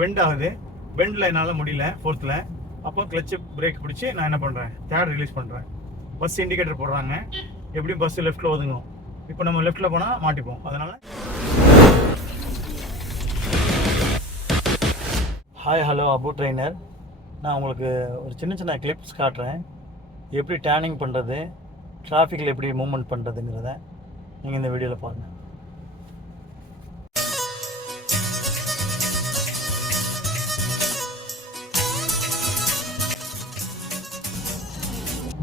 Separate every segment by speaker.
Speaker 1: Bend ஆகுது. பெண்டில் என்னால் முடியல ஃபோர்த்தில் அப்போ கிளச்சு பிரேக் பிடிச்சி நான் என்ன பண்ணுறேன் தேர்ட் ரிலீஸ் பண்ணுறேன் பஸ் இண்டிகேட்டர் போடுறாங்க. எப்படியும் பஸ் லெஃப்ட்டில் ஒதுங்கும் இப்போ நம்ம லெஃப்ட்டில் போனால் மாட்டிப்போம். அதனால் ஹாய் ஹலோ அபு ட்ரெயினர் நான் உங்களுக்கு ஒரு சின்ன சின்ன கிளிப்ஸ் காட்டுறேன். எப்படி டேனிங் பண்ணுறது டிராஃபிக்கில் எப்படி மூவ்மெண்ட் பண்ணுறதுங்கிறத நீங்கள் இந்த வீடியோவில் பாருங்கள்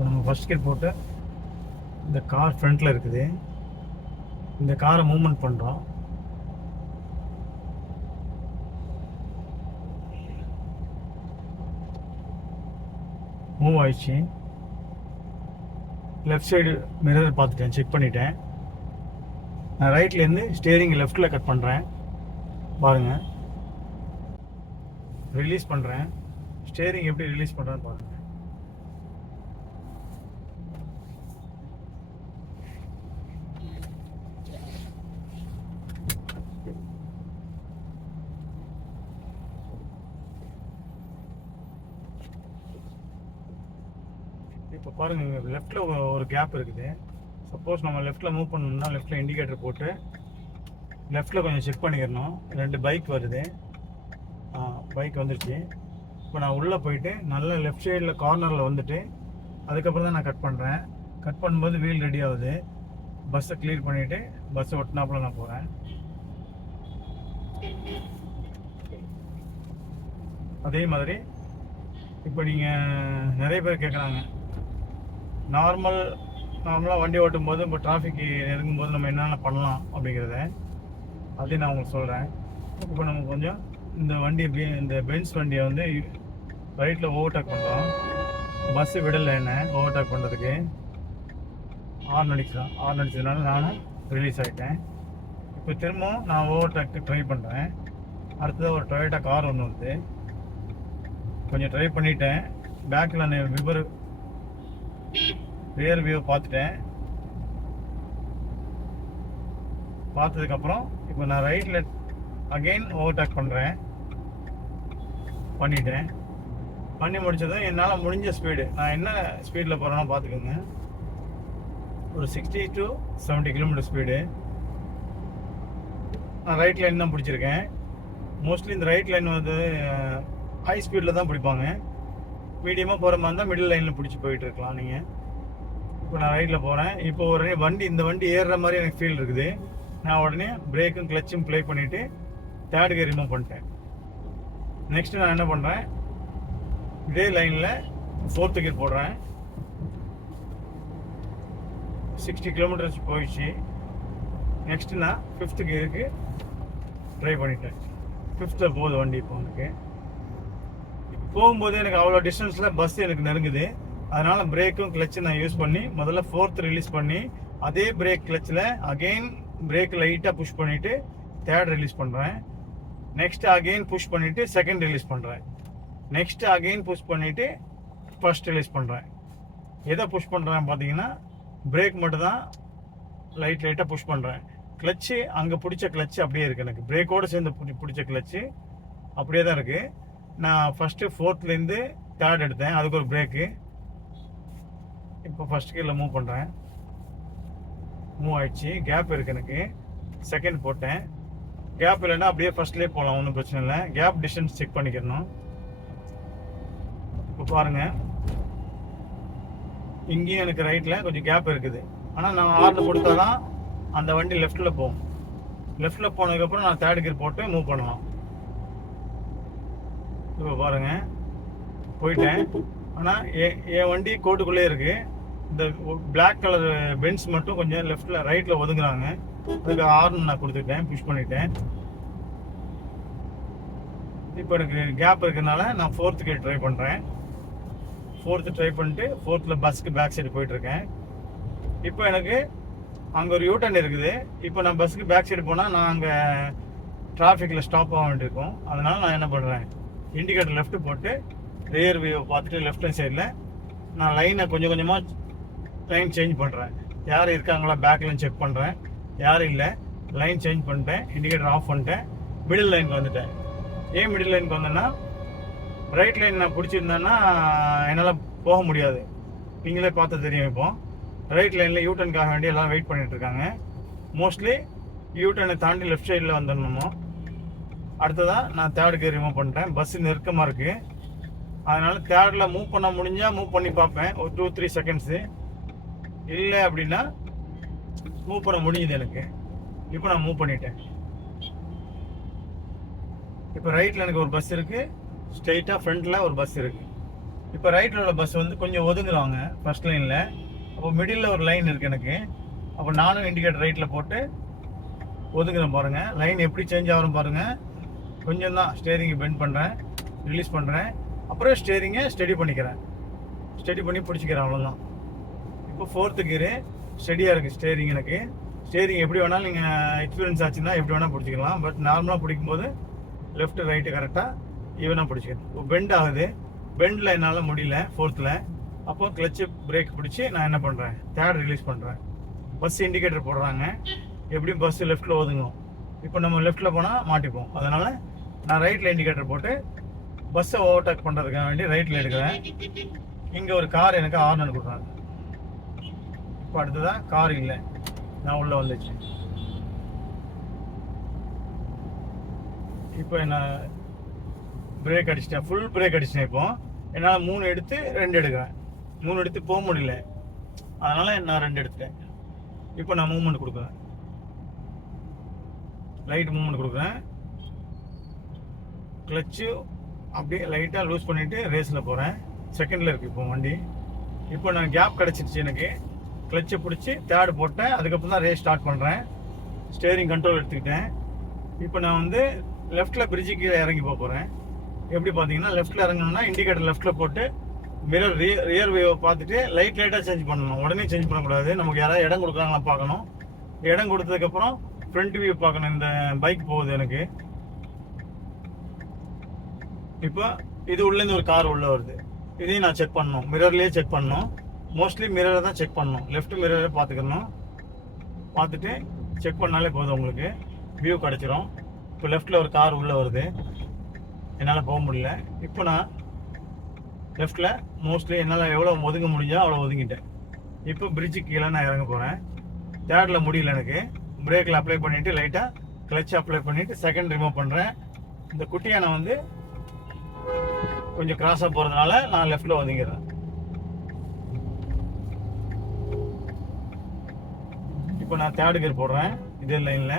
Speaker 1: இப்போ நம்ம ஃபஸ்ட் கியர் போட்டு இந்த கார் ஃப்ரண்ட்டில் இருக்குது. இந்த காரை மூவ்மெண்ட் பண்ணுறோம் மூவ் ஆயிடுச்சு. லெஃப்ட் சைடு மிரர் பார்த்துட்டேன் செக் பண்ணிட்டேன். நான் ரைட்லேருந்து ஸ்டேரிங் லெஃப்ட்டில் கட் பண்ணுறேன் பாருங்கள் ரிலீஸ் பண்ணுறேன் ஸ்டேரிங் எப்படி ரிலீஸ் பண்ணுறேன்னு பாருங்கள் இப்போ பாருங்க லெஃப்ட்டில் ஒரு கேப் இருக்குது. சப்போஸ் நம்ம லெஃப்ட்டில் மூவ் பண்ணணும்னா லெஃப்ட்டில் இண்டிகேட்டர் போட்டு லெஃப்ட்டில் கொஞ்சம் செக் பண்ணிக்கிறணும் ரெண்டு பைக் வருது. பைக் வந்துருச்சு. இப்போ நான் உள்ளே போயிட்டு நல்ல லெஃப்ட் சைடில் கார்னரில் வந்துட்டு அதுக்கப்புறம் தான் நான் கட் பண்ணுறேன் கட் பண்ணும்போது வீல் ரெடி ஆகுது. பஸ்ஸை கிளியர் பண்ணிவிட்டு பஸ்ஸை ஒட்டினாப்புல நான் போகிறேன் அதே மாதிரி இப்போ நீங்கள் நிறைய பேர் கேட்குறாங்க நார்மல் நார்மலாக வண்டி ஓட்டும் போது இப்போ டிராஃபிக் நெருங்கும் போது நம்ம என்னென்ன பண்ணலாம் அப்படிங்கிறத அதையும் நான் உங்களுக்கு சொல்கிறேன் இப்போ நம்ம கொஞ்சம் இந்த வண்டி இந்த பென்ஸ் வண்டியை வந்து ரைட்டில் ஓவர்டேக் பண்ணுறோம் பஸ்ஸு விடலை என்ன? ஓவர்டேக் பண்ணுறதுக்கு ஆர்ன் அடிச்சுதான் ஆர்ன் அடிச்சதுனால நானும் ரிலீஸ் ஆகிட்டேன் இப்போ திரும்பவும் நான் ஓவர்டேக்கு ட்ரை பண்ணுறேன் அடுத்தது ஒரு டொயோட்டா கார் ஒன்று வருது கொஞ்சம் ட்ரை பண்ணிட்டேன். பேக்கில் நான் விபர் ரியர் வியூ பார்த்துட்டேன். பார்த்ததுக்கப்புறம் இப்போ நான் ரைட்டில் அகெயின் ஓவர்டேக் பண்ணுறேன் பண்ணிட்டேன். பண்ணி முடித்ததும் என்னால் முடிஞ்ச ஸ்பீடு நான் என்ன ஸ்பீடில் போகிறேன்னா பார்த்துக்கோங்க. ஒரு சிக்ஸ்டி டு 70 கிலோமீட்டர் ஸ்பீடு நான் ரைட் லைன் தான் பிடிச்சிருக்கேன். மோஸ்ட்லி இந்த ரைட் லைன் வந்து ஹை ஸ்பீடில் தான் பிடிப்பாங்க. மீடியமாக போகிற மாதிரி இருந்தால் மிடில் லைனில் பிடிச்சி போயிட்டு இருக்கலாம் நீங்கள் இப்போ நான் ரைட்டில் போகிறேன் இப்போ உடனே வண்டி இந்த வண்டி ஏறுற மாதிரி எனக்கு ஃபீல் இருக்குது. நான் உடனே பிரேக்கும் கிளச்சும் ப்ளே பண்ணிவிட்டு தேர்ட் கியர் ரிமூவ் பண்ணிட்டேன். நெக்ஸ்ட்டு நான் என்ன பண்ணுறேன் இதே லைனில் ஃபோர்த்து கியர் போடுறேன். சிக்ஸ்டி கிலோமீட்டர்ஸ் போயிடுச்சு. நெக்ஸ்ட்டு நான் ஃபிஃப்த்து கியருக்கு ட்ரை பண்ணிட்டேன். ஃபிஃப்த்தில் போகுது வண்டி இப்போ உனக்கு போகும்போது எனக்கு அவ்வளோ டிஸ்டன்ஸில் பஸ் எனக்கு நெருங்குது. அதனால் பிரேக்கும் கிளச்சும் நான் யூஸ் பண்ணி முதல்ல ஃபோர்த் ரிலீஸ் பண்ணி அதே பிரேக் கிளச்சில் அகெயின் பிரேக் லைட்டாக புஷ் பண்ணிவிட்டு தேர்ட் ரிலீஸ் பண்ணுறேன் நெக்ஸ்ட் அகெயின் புஷ் பண்ணிவிட்டு செகண்ட் ரிலீஸ் பண்ணுறேன் நெக்ஸ்ட் அகெயின் புஷ் பண்ணிவிட்டு ஃபர்ஸ்ட் ரிலீஸ் பண்ணுறேன் எதை புஷ் பண்ணுறேன் பார்த்தீங்கன்னா பிரேக் மட்டும் தான் லைட் லைட்டாக புஷ் பண்ணுறேன் கிளச்சு அங்கே பிடிச்ச கிளச்சு அப்படியே இருக்குது எனக்கு. பிரேக்கோடு சேர்ந்து பிடி- பிடிச்ச கிளச்சு அப்படியே தான் இருக்குது நான் ஃபஸ்ட்டு ஃபோர்த்லேருந்து தேர்ட் எடுத்தேன். அதுக்கு ஒரு பிரேக்கு இப்போ ஃபஸ்ட் கீழே மூவ் பண்ணுறேன் மூவ் ஆயிடுச்சு. கேப் இருக்கு எனக்கு. செகண்ட் போட்டேன். கேப் இல்லைன்னா அப்படியே ஃபர்ஸ்ட்லேயே போகலாம். ஒன்றும் பிரச்சனை இல்லை. கேப் டிஸ்டன்ஸ் செக் பண்ணிக்கிறணும். இப்போ பாருங்கள் இங்கேயும் எனக்கு ரைட்டில் கொஞ்சம் கேப் இருக்குது. ஆனால் நான் ஆர்டர் கொடுத்தா தான் அந்த வண்டி லெஃப்ட்டில் போகும். லெஃப்ட்டில் போனதுக்கப்புறம் நான் தேர்ட் கியர் போட்டு மூவ் பண்ணலாம். இப்போ பாருங்க. போயிட்டேன். ஆனால் என் வண்டி கோட்டுக்குள்ளே இருக்கு. இந்த பிளாக் கலர் பென்ஸ் மட்டும் கொஞ்சம் லெஃப்ட்டில் ரைட்டில் ஒதுங்குறாங்க. அதுக்கு ஆர்ன் நான் கொடுத்துட்டேன் புஷ் பண்ணிட்டேன். இப்போ எனக்கு கேப் இருக்கிறதுனால நான் ஃபோர்த்துக்கு ட்ரை பண்ணுறேன் ஃபோர்த்து ட்ரை பண்ணிட்டு ஃபோர்த்தில் பஸ்ஸுக்கு பேக் சைடு போயிட்டுருக்கேன். இப்போ எனக்கு அங்கே ஒரு யூட்டன் இருக்குது. இப்போ நான் பஸ்ஸுக்கு பேக் சைடு போனால் நான் அங்கே டிராஃபிக்கில் ஸ்டாப் ஆக வேண்டியிருக்கும். அதனால் நான் என்ன பண்ணுறேன் இண்டிகேட்டர் லெஃப்ட் போட்டு ரியர் வியூ பார்த்துட்டு லெஃப்ட் ஹேண்ட் சைடில் நான் லைனை கொஞ்சம் கொஞ்சமாக லைன் சேஞ்ச் பண்ணுறேன் யார் இருக்காங்களா பேக்லைன் செக் பண்ணுறேன் யாரும் இல்லை லைன் சேஞ்ச் பண்ணிட்டேன். இண்டிகேட்டர் ஆஃப் பண்ணிட்டேன். மிடில் லைனுக்கு வந்துட்டேன். ஏன் மிடில் லைனுக்கு வந்தேன்னா ரைட் லைன் நான் பிடிச்சிருந்தேன்னா என்னால் போக முடியாது. நீங்களே பார்த்து தெரியும் இப்போ. ரைட் லைனில் யூட்டனுக்காக வேண்டி எல்லாம் வெயிட் பண்ணிகிட்ருக்காங்க இருக்காங்க. மோஸ்ட்லி யூட்டனை தாண்டி லெஃப்ட் சைடில் வந்துடணுமோ? அடுத்ததாக நான் தேர்டு ரிமூவ் பண்ணிட்டேன். பஸ் நெருக்கமாக இருக்குது அதனால் தேர்டில் மூவ் பண்ண முடிஞ்சால் மூவ் பண்ணி பார்ப்பேன். ஒரு டூ த்ரீ செகண்ட்ஸு இல்லை அப்படின்னா மூவ் பண்ண முடிஞ்சுது எனக்கு. இப்போ நான் மூவ் பண்ணிட்டேன். இப்போ ரைட்டில் எனக்கு ஒரு பஸ் இருக்குது ஸ்ட்ரெயிட்டாக ஃப்ரண்ட்டில் ஒரு பஸ் இருக்குது இப்போ ரைட்டில் உள்ள பஸ் வந்து கொஞ்சம் ஒதுங்குறாங்க ஃபர்ஸ்ட் லைனில் அப்போ மிடில் ஒரு லைன் இருக்குது எனக்கு. அப்போ நானும் இண்டிகேட்டர் ரைட்டில் போட்டு ஒதுங்குறேன் பாருங்கள் லைன் எப்படி சேஞ்ச் ஆகிறோம் பாருங்கள் கொஞ்சம் தான் ஸ்டேரிங்கை பெண்ட் பண்ணுறேன் ரிலீஸ் பண்ணுறேன் அப்புறம் ஸ்டேரிங்கை ஸ்டடி பண்ணிக்கிறேன். ஸ்டடி பண்ணி பிடிச்சிக்கிறேன் அவ்வளோதான் இப்போ ஃபோர்த்து கீரு ஸ்டடியாக இருக்குது ஸ்டேரிங் எனக்கு. ஸ்டேரிங் எப்படி வேணாலும் நீங்கள் எக்ஸ்பீரியன்ஸ் ஆச்சுன்னா எப்படி வேணால் பிடிச்சிக்கலாம். பட் நார்மலாக பிடிக்கும்போது லெஃப்ட் ரைட்டு கரெக்டாக ஈவனாக பிடிச்சிக்கிறேன் இப்போ பெண்ட் ஆகுது. பெண்டில் என்னால் முடியல ஃபோர்த்தில் அப்போ கிளச்சு பிரேக் பிடிச்சி நான் என்ன பண்ணுறேன் தேர்ட் ரிலீஸ் பண்ணுறேன் பஸ் இண்டிகேட்டர் போடுறாங்க. எப்படியும் பஸ்ஸு லெஃப்ட்டில் ஒதுங்கும் இப்போ நம்ம லெஃப்ட்டில் போனால் மாட்டிப்போம். அதனால் நான் ரைட்டில் இண்டிகேட்டர் போட்டு பஸ்ஸை ஓவர்டேக் பண்ணுறதுக்காக வேண்டி ரைட்டில் எடுக்கிறேன். இங்கே ஒரு கார் எனக்கு ஆர்னர் கொடுக்குறாங்க. இப்போ அடுத்ததான் கார் இல்லை. நான் உள்ளே வந்துச்சு. இப்போ என்ன பிரேக் அடிச்சிட்டேன். ஃபுல் பிரேக் அடிச்சிட்டேன் இப்போ. என்னால் மூணு எடுத்து ரெண்டு எடுக்கிறேன். மூணு எடுத்து போக முடியல. அதனால் நான் ரெண்டு எடுத்துட்டேன். இப்போ நான் மூவ்மெண்ட் கொடுக்குறேன். லைட் மூவ்மெண்ட் கொடுக்குறேன். கிளச்சு அப்படியே லைட்டாக லூஸ் பண்ணிவிட்டு ரேஸில் போகிறேன் செகண்டில் இருக்குது இப்போ வண்டி. இப்போ நான் கேப் கிடச்சிருச்சு எனக்கு. கிளச்சை பிடிச்சி தேர்டு போட்டேன். அதுக்கப்புறம் தான் ரேஸ் ஸ்டார்ட் பண்ணுறேன் ஸ்டேரிங் கண்ட்ரோல் எடுத்துக்கிட்டேன். இப்போ நான் வந்து லெஃப்ட்டில் பிரிட்ஜுக்கு கீழே இறங்கி போக போகிறேன் எப்படி பார்த்தீங்கன்னா லெஃப்ட்டில் இறங்கணும்னா இண்டிகேட்டர் லெஃப்ட்டில் போட்டு மிரர் ரியர் ரியர் வியூவை பார்த்துட்டு லைட் லைட்டாக சேஞ்ச் பண்ணணும். உடனே சேஞ்ச் பண்ணக்கூடாது. நமக்கு யாராவது இடம் கொடுக்குறாங்களா பார்க்கணும். இடம் கொடுத்ததுக்கப்புறம் ஃப்ரண்ட் வியூ பார்க்கணும். இந்த பைக் போகுது எனக்கு. இப்போ இது உள்ளேருந்து ஒரு கார் உள்ளே வருது. இதையும் நான் செக் பண்ணணும். மிரர்லேயே செக் பண்ணணும். மோஸ்ட்லி மிரரை தான் செக் பண்ணணும். லெஃப்ட் மிரரை பார்த்துக்கணும். பார்த்துட்டு செக் பண்ணாலே போதும் உங்களுக்கு. வியூ கிடச்சிரும். இப்போ லெஃப்ட்டில் ஒரு கார் உள்ளே வருது. என்னால் போக முடியல. இப்போ நான் லெஃப்ட்டில் மோஸ்ட்லி என்னால் எவ்வளோ ஒதுங்க முடிஞ்சோ அவ்வளோ ஒதுங்கிட்டேன். இப்போ பிரிட்ஜு கீழே நான் இறங்க போகிறேன் தேர்டில் முடியல எனக்கு. பிரேக்கில் அப்ளை பண்ணிவிட்டு லைட்டாக கிளச் அப்ளை பண்ணிவிட்டு செகண்ட் ரிமூவ் பண்ணுறேன் இந்த குட்டியானை வந்து கொஞ்சம் கிராஸாக போகிறதுனால நான் லெஃப்ட்டில் ஒதுங்கிடுறேன். இப்போ நான் தேர்டு கியர் போடுறேன். இதே லைனில்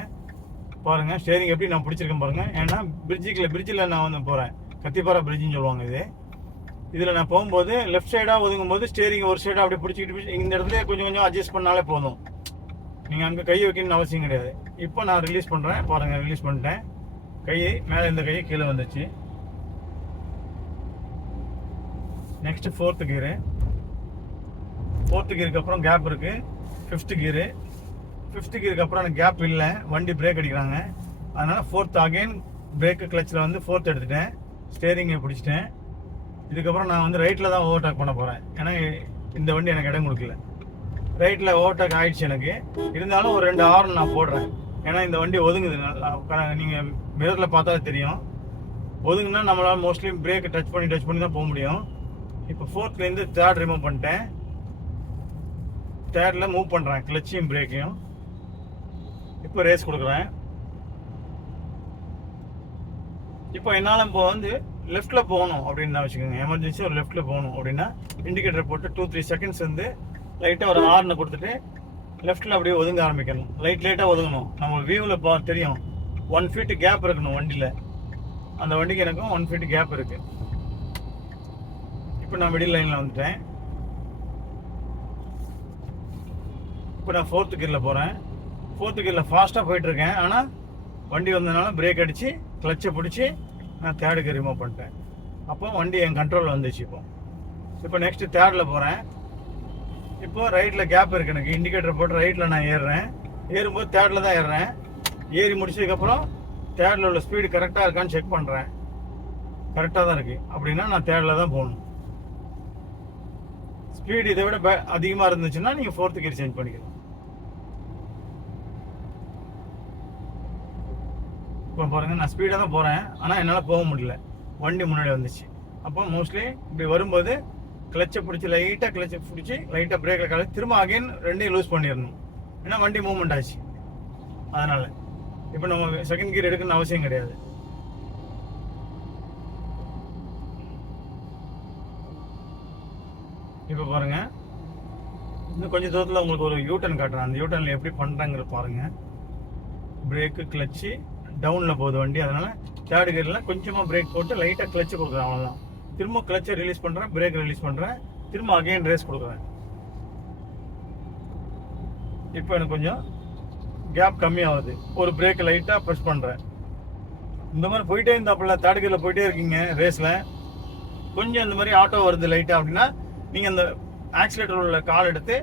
Speaker 1: பாருங்கள் ஸ்டேரிங் எப்படி நான் பிடிச்சிருக்கேன் பாருங்கள் ஏன்னா பிரிட்ஜுக்கில் பிரிட்ஜில் நான் வந்து போகிறேன் கத்திப்பாரா பிரிட்ஜுன்னு சொல்லுவாங்க இது. இதில் நான் போகும்போது லெஃப்ட் சைடாக ஒதுங்கும் போது ஸ்டேரிங் ஒரு சைடாக அப்படியே பிடிச்சிக்கிட்டு இந்த இடத்துல கொஞ்சம் கொஞ்சம் அட்ஜஸ்ட் பண்ணாலே போதும். நீங்கள் அங்கே கை வைக்கணும்னு அவசியம் கிடையாது. இப்போ நான் ரிலீஸ் பண்ணுறேன் பாருங்கள் ரிலீஸ் பண்ணிட்டேன். கை மேலே இந்த கை கீழே வந்துச்சு. நெக்ஸ்ட் ஃபோர்த்து கியரு ஃபோர்த்து கியருக்கு அப்புறம் கேப் இருக்கு. ஃபிஃப்த்து கியரு ஃபிஃப்த்து கியருக்கு அப்புறம் எனக்கு கேப் இல்லை. வண்டி பிரேக் அடிக்கிறாங்க. அதனால ஃபோர்த் அகைன் பிரேக்கு கிளச்சில் வந்து ஃபோர்த் எடுத்துட்டேன். ஸ்டேரிங்கை பிடிச்சிட்டேன். இதுக்கப்புறம் நான் வந்து ரைட்டில் தான் ஓவர்டேக் பண்ண போகிறேன் ஏன்னா இந்த வண்டி எனக்கு இடம் கொடுக்கல. ரைட்டில் ஓவர்டேக் ஆயிடுச்சு எனக்கு. இருந்தாலும் ஒரு ரெண்டு ஹார்ன் நான் போடுறேன். ஏன்னா இந்த வண்டி ஒதுங்குது. நீங்கள் மிரரில் பார்த்தா தெரியும். ஒதுங்குனா நம்மளால் மோஸ்ட்லி பிரேக்கை டச் பண்ணி டச் பண்ணி தான் போக முடியும். இப்போ ஃபோர்த்லேருந்து தேர்ட் ரிமூவ் பண்ணிட்டேன். தேர்டில் மூவ் பண்ணுறேன் கிளச்சையும் பிரேக்கையும் இப்போ ரேஸ் கொடுக்குறேன். இப்போ என்னால் இப்போ வந்து லெஃப்ட்டில் போகணும் அப்படின்னு வச்சுக்கோங்க. எமர்ஜென்சி ஒரு லெஃப்ட்டில் போகணும் அப்படின்னா இண்டிகேட்டர் போட்டு டூ த்ரீ செகண்ட்ஸ் வந்து லைட்டாக ஒரு ஹார்னை கொடுத்துட்டு லெஃப்ட்டில் அப்படியே ஒதுங்க ஆரம்பிக்கணும். லைட் லைட்டாக ஒதுங்கணும். நம்ம வியூவில் பா தெரியும். ஒன் ஃபீட்டு கேப் இருக்கணும் வண்டியில். அந்த வண்டிக்கு எனக்கும் ஒன் ஃபீட்டு கேப் இருக்குது இப்போ நான் மிடில் லைனில் வந்துட்டேன். இப்போ நான் ஃபோர்த்து கியரில் போகிறேன் ஃபோர்த்து கியரில் ஃபாஸ்ட்டாக போயிட்டுருக்கேன் ஆனால் வண்டி வந்ததுனால பிரேக் அடித்து கிளச்சை பிடிச்சி நான் தேர்டுக்கு ரிமூவ் பண்ணிட்டேன். அப்போ வண்டி என் கண்ட்ரோலில் வந்துச்சு இப்போ. இப்போ நெக்ஸ்ட்டு தேர்டில் போகிறேன் இப்போது ரைட்டில் கேப் இருக்குது எனக்கு. இண்டிகேட்டர் போட்டு ரைட்டில் நான் ஏறுறேன். ஏறும்போது தேர்டில் தான் ஏறுறேன். ஏறி முடிச்சதுக்கப்புறம் தேர்டில் உள்ள ஸ்பீடு கரெக்டாக இருக்கான்னு செக் பண்ணுறேன் கரெக்டாக தான் இருக்குது அப்படின்னா நான் தேர்டில் தான் போகணும். ஸ்பீடு இதை விட அதிகமாக இருந்துச்சுன்னா நீங்கள் ஃபோர்த்து கியர் சேஞ்ச் பண்ணிக்கலாம். இப்போ பாருங்க நான் ஸ்பீடாக தான் போகிறேன் ஆனால் என்னால் போக முடியல. வண்டி முன்னாடி வந்துச்சு. அப்போ மோஸ்ட்லி இப்படி வரும்போது கிளச்சை பிடிச்சி லைட்டாக கிளச்சை பிடிச்சி லைட்டாக பிரேக்கில் கலை திரும்ப அகைன் ரெண்டையும் லூஸ் பண்ணிடணும். ஏன்னா வண்டி மூவ்மெண்ட் ஆச்சு. அதனால். இப்போ நம்ம செகண்ட் கியர் எடுக்கணும்னு அவசியம் கிடையாது. இப்போ பாருங்க. இன்னும் கொஞ்சம் தூரத்தில் உங்களுக்கு ஒரு யூட்டன் காட்டுறேன். அந்த யூட்டனில் எப்படி பண்ணுறாங்கிற பாருங்க. பிரேக்கு கிளச்சு டவுனில் போகுது வண்டி. அதனால தேர்டு கியரில் கொஞ்சமாக பிரேக் போட்டு லைட்டாக கிளச்சு கொடுக்குறேன். அவ்வளோதான் திரும்ப கிளச்சை ரிலீஸ் பண்ணுறேன் பிரேக் ரிலீஸ் பண்ணுறேன் திரும்ப அகைன் ரேஸ் கொடுக்குறேன். இப்போ எனக்கு கொஞ்சம் கேப் கம்மியாகுது. ஒரு பிரேக் லைட்டாக ப்ரெஸ் பண்ணுறேன் இந்த மாதிரி போயிட்டே இருந்தாப்புல தேர்ட் கியரில் போயிட்டே இருக்கீங்க ரேஸில் கொஞ்சம் இந்த மாதிரி ஆட்டோ வருது லைட்டாக அப்படின்னா நீங்கள் அந்த ஆக்சிலேட்டர் உள்ள கால் எடுத்து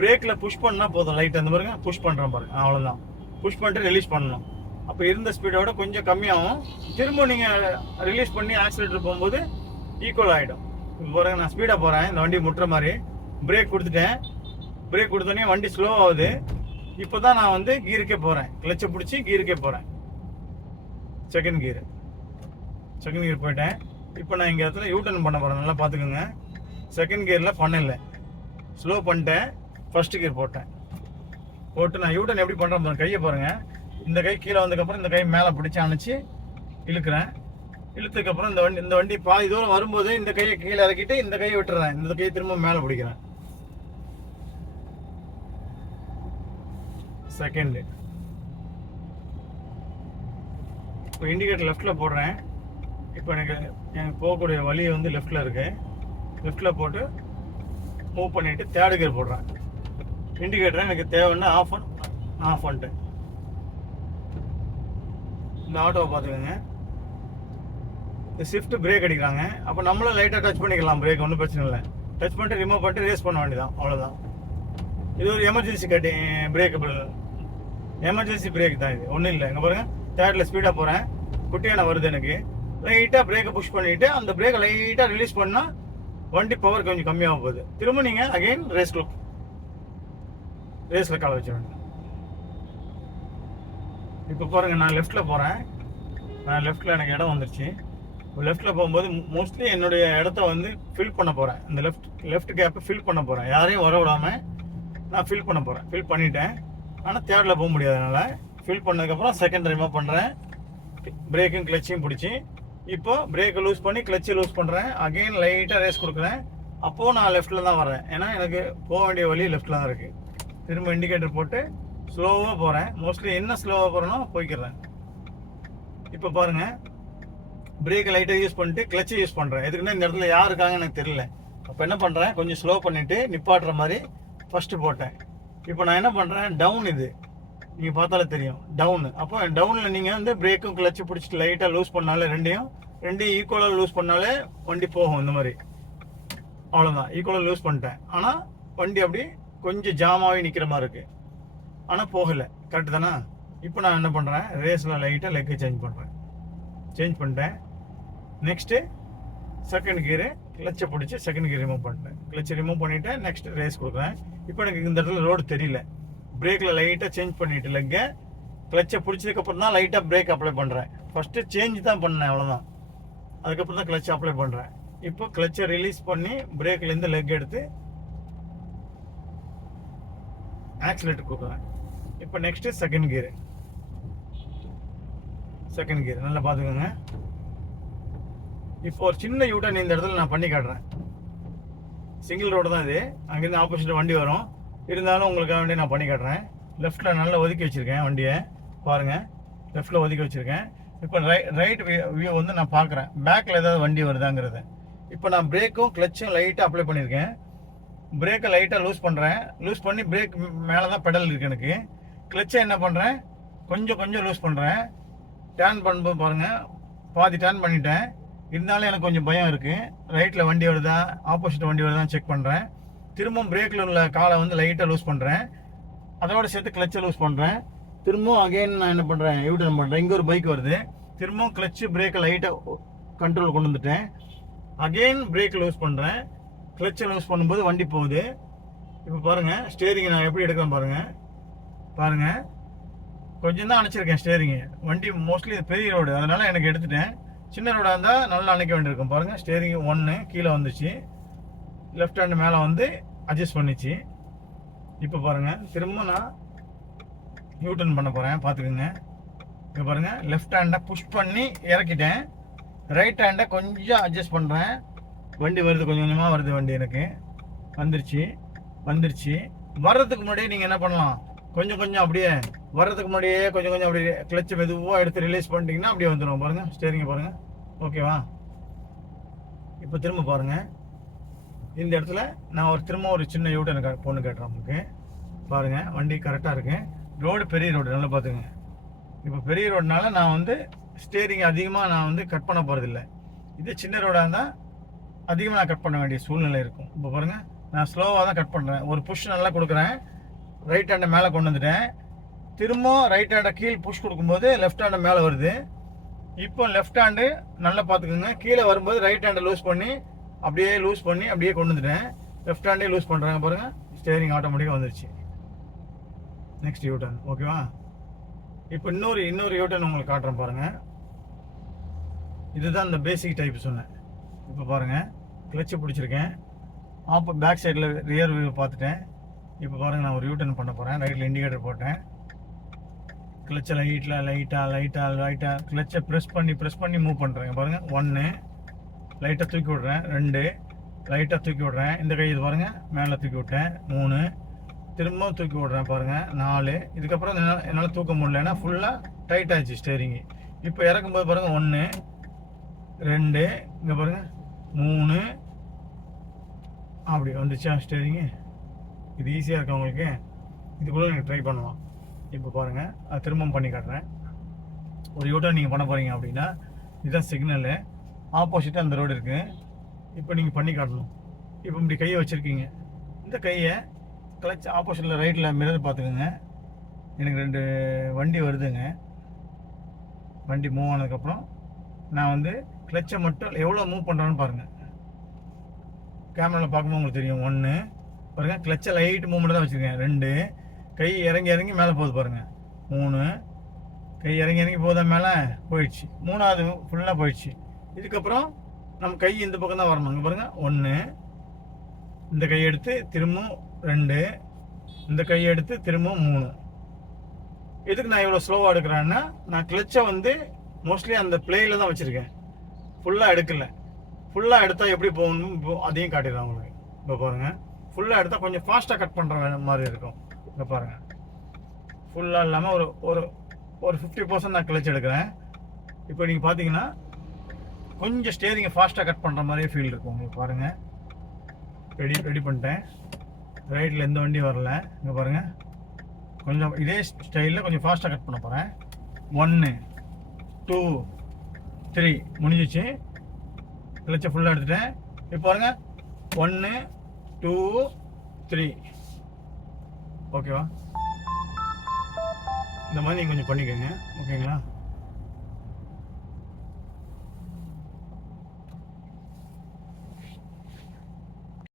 Speaker 1: பிரேக்கில் புஷ் பண்ணால் போதும் லைட் அந்த பாருங்க புஷ் பண்ணுறேன் பாருங்க அவ்வளோதான் புஷ் பண்ணிட்டு ரிலீஸ் பண்ணணும். அப்போ இருந்த ஸ்பீடோட கொஞ்சம் கம்மியாகும். திரும்ப நீங்கள் ரிலீஸ் பண்ணி ஆக்சிலேட்டர் போகும்போது ஈக்குவல் ஆகிடும் இப்போ பாருங்க நான் ஸ்பீடாக போகிறேன் இந்த வண்டி முட்டுற மாதிரி. பிரேக் கொடுத்துட்டேன். பிரேக் கொடுத்தோடனே வண்டி ஸ்லோ ஆகுது. இப்போ தான் நான் வந்து கீருக்கே போகிறேன் கிளச்சை பிடிச்சி கீருக்கே போகிறேன் செகண்ட் கீர் செகண்ட் கீர் போயிட்டேன். இப்போ நான் இங்கே இடத்துல யூட்டர்ன் பண்ண போகிறேன் நல்லா பார்த்துக்கோங்க செகண்ட் கியரில் பண்ணல ஸ்லோ பண்ணிட்டேன். ஃபர்ஸ்ட் கியர் போட்டேன். போட்டு நான் யூட்டன் எப்படி பண்ணுறேன் பாருங்க. கையை பாருங்கள் இந்த கை கீழே வந்ததுக்கப்புறம் இந்த கை மேலே பிடிச்சி அணைச்சி இழுக்கிறேன். இழுத்ததுக்கப்புறம் இந்த வண்டி இந்த வண்டி பாதி தூரம் வரும்போது இந்த கையை கீழே இறக்கிட்டு இந்த கையை விட்டுறேன். இந்த கையை திரும்ப மேலே பிடிக்கிறேன். செகண்டு இப்போ இண்டிகேட்டர் லெஃப்டில் போடுறேன். இப்போ எனக்கு எனக்கு போகக்கூடிய வழி வந்து லெஃப்டில் இருக்குது லிஃப்ட்டில் போட்டு மூவ் பண்ணிவிட்டு தேர்டு கியர் போடுறேன் இண்டிகேட்டர் எனக்கு தேவைன்னா ஆஃப் ஆஃப் பண்ணிட்டேன் இந்த ஆட்டோவை பார்த்துக்கோங்க. இந்த ஷிஃப்ட் பிரேக் அடிக்கிறாங்க. அப்போ நம்மளும் லைட்டாக டச் பண்ணிக்கலாம் பிரேக் ஒன்றும் பிரச்சனை இல்லை. டச் பண்ணிட்டு ரிமூவ் பண்ணிட்டு ரேஸ் பண்ண வேண்டியதான் அவ்வளோதான் இது ஒரு எமர்ஜென்சி கட்டி பிரேக்கபிள் எமர்ஜென்சி பிரேக் தான் இது. ஒன்றும் இல்லை. இங்கே பாருங்கள் தேர்டில் ஸ்பீடாக போகிறேன் குட்டியான வருது எனக்கு. லைட்டாக பிரேக்கை புஷ் பண்ணிவிட்டு அந்த பிரேக்கை லைட்டாக ரிலீஸ் பண்ணால் வண்டி பவர் கொஞ்சம் கம்மியாக போகுது. திரும்ப நீங்கள் அகைன் ரேஸ் ரேஸில் கால வச்சிட வேண்டியது இப்போ பாருங்கள் நான் லெஃப்ட்டில் போகிறேன் நான் லெஃப்ட்டில் எனக்கு இடம் வந்துருச்சு. லெஃப்ட்டில் போகும்போது மோஸ்ட்லி என்னுடைய இடத்த வந்து ஃபில் பண்ண போகிறேன் இந்த லெஃப்ட் லெஃப்ட் கேப்பை ஃபில் பண்ண போகிறேன் யாரையும் வர விடாமல் நான் ஃபில் பண்ண போகிறேன் ஃபில் பண்ணிட்டேன். ஆனால் தேர்டில் போக முடியாது ஃபில் பண்ணதுக்கப்புறம் செகண்ட் டைமாக பண்ணுறேன் பிரேக்கும் கிளச்சையும் பிடிச்சி. இப்போ பிரேக்கை லூஸ் பண்ணி கிளச்சை லூஸ் பண்ணுறேன் அகைன் லைட்டாக ரேஸ் கொடுக்குறேன். அப்போது நான் லெஃப்ட்டில் தான் வரேன் ஏன்னா எனக்கு போக வேண்டிய வழி லெஃப்ட்டில் தான் இருக்குது திரும்ப இண்டிகேட்டர் போட்டு ஸ்லோவாக போகிறேன் மோஸ்ட்லி என்ன ஸ்லோவாக போகிறேனோ போய்க்கிறேன். இப்போ பாருங்கள் பிரேக்கை லைட்டாக யூஸ் பண்ணிட்டு கிளச்சை யூஸ் பண்ணுறேன் எதுக்குன்னா இந்த இடத்துல யார் இருக்காங்க எனக்கு தெரியல. அப்போ என்ன பண்ணுறேன் கொஞ்சம் ஸ்லோ பண்ணிவிட்டு நிப்பாட்டுற மாதிரி ஃபஸ்ட்டு போட்டேன். இப்போ நான் என்ன பண்ணுறேன் டவுன் இது. நீங்கள் பார்த்தாலே தெரியும். டவுனு அப்போ டவுனில் நீங்கள் வந்து பிரேக்கும் கிளச்சு பிடிச்சிட்டு லைட்டாக லூஸ் பண்ணாலே ரெண்டையும் ரெண்டையும் ஈக்குவலாக லூஸ் பண்ணாலே வண்டி போகும் இந்த மாதிரி. அவ்வளோதான் ஈக்குவலாக லூஸ் பண்ணிட்டேன். ஆனால் வண்டி அப்படி கொஞ்சம் ஜாமாகவே நிற்கிற மாதிரி இருக்குது ஆனால் போகலை. கரெக்டு தானே? இப்போ நான் என்ன பண்ணுறேன் ரேஸில் லைட்டாக லெக்கு சேஞ்ச் பண்ணுறேன் சேஞ்ச் பண்ணிட்டேன். நெக்ஸ்ட்டு செகண்ட் கியரு கிளச்சை பிடிச்சி செகண்ட் கியர் ரிமூவ் பண்ணிட்டேன். கிளச்சை ரிமூவ் பண்ணிவிட்டு நெக்ஸ்ட் ரேஸ் கொடுக்குறேன். இப்போ எனக்கு இந்த இடத்துல ரோடு தெரியல. பிரேக்கில் லைட்டாக சேஞ்ச் பண்ணிட்டு லெக்கை கிளச்சை பிடிச்சதுக்கப்புறம் தான் லைட்டாக பிரேக் அப்ளை பண்ணுறேன் ஃபஸ்ட்டு சேஞ்ச் தான் பண்ணேன் அவ்வளோதான் அதுக்கப்புறம் தான் கிளச் அப்ளை பண்ணுறேன் இப்போ கிளச்சை ரிலீஸ் பண்ணி பிரேக்லேருந்து லெக் எடுத்து ஆக்சிலேட்டர் கொடுக்குறேன். இப்போ next second gear second gear நல்லா பார்த்துக்கோங்க. இப்போ ஒரு சின்ன யூட்டன் இந்த இடத்துல நான் பண்ணி காட்டுறேன். சிங்கிள் ரோடு தான் இது. அங்கேருந்து ஆப்போசிட் வண்டி வரும். இருந்தாலும் உங்களுக்காக வேண்டிய நான் பண்ணி காட்டுறேன். லெஃப்ட்டில் நல்லா ஒதுக்கி வச்சுருக்கேன் வண்டியை. பாருங்கள் லெஃப்ட்டில் ஒதுக்கி வச்சுருக்கேன். இப்போ ரை ரைட் வியூ வந்து நான் பார்க்குறேன். பேக்கில் ஏதாவது வண்டி வருதாங்கிறது. இப்போ நான் பிரேக்கும் கிளச்சும் லைட்டாக அப்ளை பண்ணியிருக்கேன். பிரேக்கை லைட்டாக லூஸ் பண்ணுறேன் லூஸ் பண்ணி பிரேக் மேலே தான் பெடல் இருக்குது எனக்கு. கிளச்சை என்ன பண்ணுறேன் கொஞ்சம் கொஞ்சம் லூஸ் பண்ணுறேன் டேர்ன் பண்ணும்போது பாருங்கள் பாதி டேர்ன் பண்ணிட்டேன். இருந்தாலும் எனக்கு கொஞ்சம் பயம் இருக்குது ரைட்டில் வண்டி வருதா? ஆப்போசிட் வண்டி வருதா செக் பண்ணுறேன் திரும்பவும் பிரேக்கில் உள்ள காலை வந்து லைட்டாக லூஸ் பண்ணுறேன் அதோட சேர்த்து கிளச்சை லூஸ் பண்ணுறேன் திரும்பவும் அகைன் நான் என்ன பண்ணுறேன் யூட்டர்ன் பண்ணுறேன் இங்கே ஒரு பைக் வருது. திரும்பவும் கிளச்சு பிரேக்கை லைட்டாக கண்ட்ரோல் கொண்டு வந்துட்டேன். அகைன் பிரேக் லூஸ் பண்ணுறேன் கிளச்சை லூஸ் பண்ணும்போது வண்டி போகுது. இப்போ பாருங்கள் ஸ்டேரிங் நான் எப்படி எடுக்கிறேன் பாருங்கள் பாருங்கள் கொஞ்சம் தான் அணைச்சிருக்கேன் ஸ்டேரிங்கு வண்டி மோஸ்ட்லி பெரிய ரோடு அதனால் எனக்கு எடுத்துட்டேன். சின்ன ரோடாக இருந்தால் நல்லா அணைக்க வேண்டியிருக்கும். பாருங்கள் ஸ்டேரிங் ஒன்று கீழே வந்துச்சு. லெஃப்ட் ஹேண்டு மேலே வந்து அட்ஜஸ்ட் பண்ணிச்சு. இப்போ பாருங்கள் திரும்ப நான் யூ பண்ண போகிறேன் பார்த்துக்குங்க. இப்போ பாருங்கள் லெஃப்ட் ஹேண்டை புஷ் பண்ணி இறக்கிட்டேன். ரைட் ஹேண்டை கொஞ்சம் அட்ஜஸ்ட் பண்ணுறேன் வண்டி வருது கொஞ்சம் கொஞ்சமாக வருது வண்டி எனக்கு. வந்துருச்சு வந்துருச்சு. வர்றதுக்கு முன்னாடியே நீங்கள் என்ன பண்ணலாம்? கொஞ்சம் கொஞ்சம் அப்படியே வர்றதுக்கு முன்னாடியே கொஞ்சம் கொஞ்சம் அப்படியே கிளச்சை மெதுவாக எடுத்து ரிலீஸ் பண்ணிட்டீங்கன்னா அப்படியே வந்துடும் பாருங்கள் ஸ்டேரிங்க பாருங்கள் ஓகேவா இப்போ திரும்ப பாருங்கள் இந்த இடத்துல நான் ஒரு திரும்ப ஒரு சின்ன யூட்டன் பொண்ணு கேட்டுறேன் உங்களுக்கு. பாருங்கள் வண்டி கரெக்டாக இருக்கு. ரோடு பெரிய ரோடு நல்லா பார்த்துங்க இப்போ பெரிய ரோடுனால நான் வந்து ஸ்டேரிங் அதிகமாக நான் வந்து கட் பண்ண போகிறதில்ல இதே சின்ன ரோடாக இருந்தால் அதிகமாக நான் கட் பண்ண வேண்டிய சூழ்நிலை இருக்கும். இப்போ பாருங்கள் நான் ஸ்லோவாக தான் கட் பண்ணுறேன் ஒரு புஷ் நல்லா கொடுக்குறேன். ரைட் ஹேண்டை மேலே கொண்டு வந்துட்டேன். திரும்ப ரைட் ஹேண்டை கீழ் புஷ் கொடுக்கும்போது லெஃப்ட் ஹேண்டை மேலே வருது. இப்போ லெஃப்ட் ஹேண்டு நல்லா பார்த்துக்கோங்க. கீழே வரும்போது ரைட் ஹேண்டை லூஸ் பண்ணி அப்படியே லூஸ் பண்ணி அப்படியே கொண்டு வந்துட்டேன். லெஃப்ட் ஹேண்டே லூஸ் பண்ணுறாங்க பாருங்கள் ஸ்டேரிங் ஆட்டோமேட்டிக்காக வந்துருச்சு. நெக்ஸ்ட் யூ டர்ன் ஓகேவா இப்போ இன்னொரு இன்னொரு யூட்டர்ன் உங்களுக்கு காட்டுறேன் பாருங்கள் இதுதான் இந்த பேசிக் டைப் சொன்னேன். இப்போ பாருங்கள் கிளச்சு பிடிச்சிருக்கேன். ஆப்போ பேக் சைடில் ரியர் வியூ பார்த்துட்டேன். இப்போ பாருங்கள் நான் ஒரு யூட்டர்ன் பண்ண போகிறேன் ரைட்டில் இண்டிகேட்டர் போட்டேன். கிளச்சை லைட்டில் லைட்டாக லைட்டாக லைட்டாக கிளச்சை ப்ரெஸ் பண்ணி ப்ரெஸ் பண்ணி மூவ் பண்ணுறேங்க பாருங்கள் ஒன்று லைட்டாக தூக்கி விட்றேன். ரெண்டு. லைட்டாக தூக்கி விட்றேன். இந்த கை இது பாருங்கள் மேலே தூக்கி விட்டேன். மூணு. திரும்ப தூக்கி விட்றேன் பாருங்கள் நாலு. இதுக்கப்புறம் என்னால் என்னால் தூக்க முடியல. ஏன்னா ஃபுல்லாக டைட் ஆச்சு ஸ்டேரிங்கு இப்போ இறக்கும்போது பாருங்கள் ஒன்று ரெண்டு இங்கே பாருங்கள் மூணு. அப்படி வந்துச்சா ஸ்டேரிங்கு இது ஈஸியாக இருக்கு உங்களுக்கு? இது கூட நீங்கள் ட்ரை பண்ணலாம். இப்போ பாருங்கள் அது திரும்பவும் பண்ணி காட்டுறேன். ஒரு யூட்டர் நீங்கள் பண்ண போகிறீங்க அப்படின்னா இதுதான் சிக்னலு ஆப்போசிட்டாக அந்த ரோடு இருக்குது இப்போ நீங்கள் பண்ணி காட்டணும். இப்போ இப்படி கையை வச்சுருக்கீங்க. இந்த கையை கிளச் ஆப்போசிட்டில் ரைட்டில் மிரர் பார்த்துக்கோங்க. எனக்கு ரெண்டு வண்டி வருதுங்க. வண்டி மூவ் ஆனதுக்கப்புறம் நான் வந்து கிளச்சை மட்டும் எவ்வளோ மூவ் பண்ணுறேன்னு பாருங்கள் கேமராவில் பார்க்கும்போது உங்களுக்கு தெரியும். ஒன்று பாருங்க கிளச்சை லைட் மூவ்மெண்ட் தான் வச்சுருக்கேன். ரெண்டு கை இறங்கி இறங்கி மேலே போகுது பாருங்கள் மூணு கை இறங்கி இறங்கி போதா மேலே? போயிடுச்சு. மூணாவது ஃபுல்லாக போயிடுச்சு. இதுக்கப்புறம் நம்ம கை இந்த பக்கம் தான் வரணும். இங்கே பாருங்கள் ஒன்று இந்த கை எடுத்து திரும்பவும் ரெண்டு. இந்த கையை எடுத்து திரும்பவும் மூணு. எதுக்கு நான் இவ்வளோ ஸ்லோவாக எடுக்கிறேன்னா நான் கிளச்சை வந்து மோஸ்ட்லி அந்த பிளேயில் தான் வச்சுருக்கேன். ஃபுல்லாக எடுக்கல. ஃபுல்லாக எடுத்தால் எப்படி போகணும் இப்போ அதையும் காட்டிடுறேன் உங்களுக்கு. இப்போ பாருங்கள் ஃபுல்லாக எடுத்தால் கொஞ்சம் ஃபாஸ்ட்டாக கட் பண்ணுற மாதிரி இருக்கும். இப்போ பாருங்கள் ஃபுல்லாக இல்லாமல் ஒரு ஒரு ஒரு ஃபிஃப்டி பர்சன்ட் நான் கிளச் எடுக்கிறேன். இப்போ நீங்கள் பார்த்தீங்கன்னா கொஞ்சம் ஸ்டேரிங்கை ஃபாஸ்ட்டாக கட் பண்ணுற மாதிரியே ஃபீல் இருக்கும். உங்களுக்கு பாருங்கள் ரெடி ரெடி பண்ணிட்டேன். ரைட்டில் எந்த வண்டியும் வரல. இங்கே பாருங்கள் கொஞ்சம் இதே ஸ்டைலில் கொஞ்சம் ஃபாஸ்ட்டாக கட் பண்ண போகிறேன் ஒன்று டூ த்ரீ முடிஞ்சிச்சு. கிளச்சை ஃபுல்லாக எடுத்துட்டேன். இப்போ பாருங்க. ஒன்று டூ த்ரீ ஓகேவா இந்த மாதிரி நீங்கள் கொஞ்சம் பண்ணிக்கோங்க. ஓகேங்களா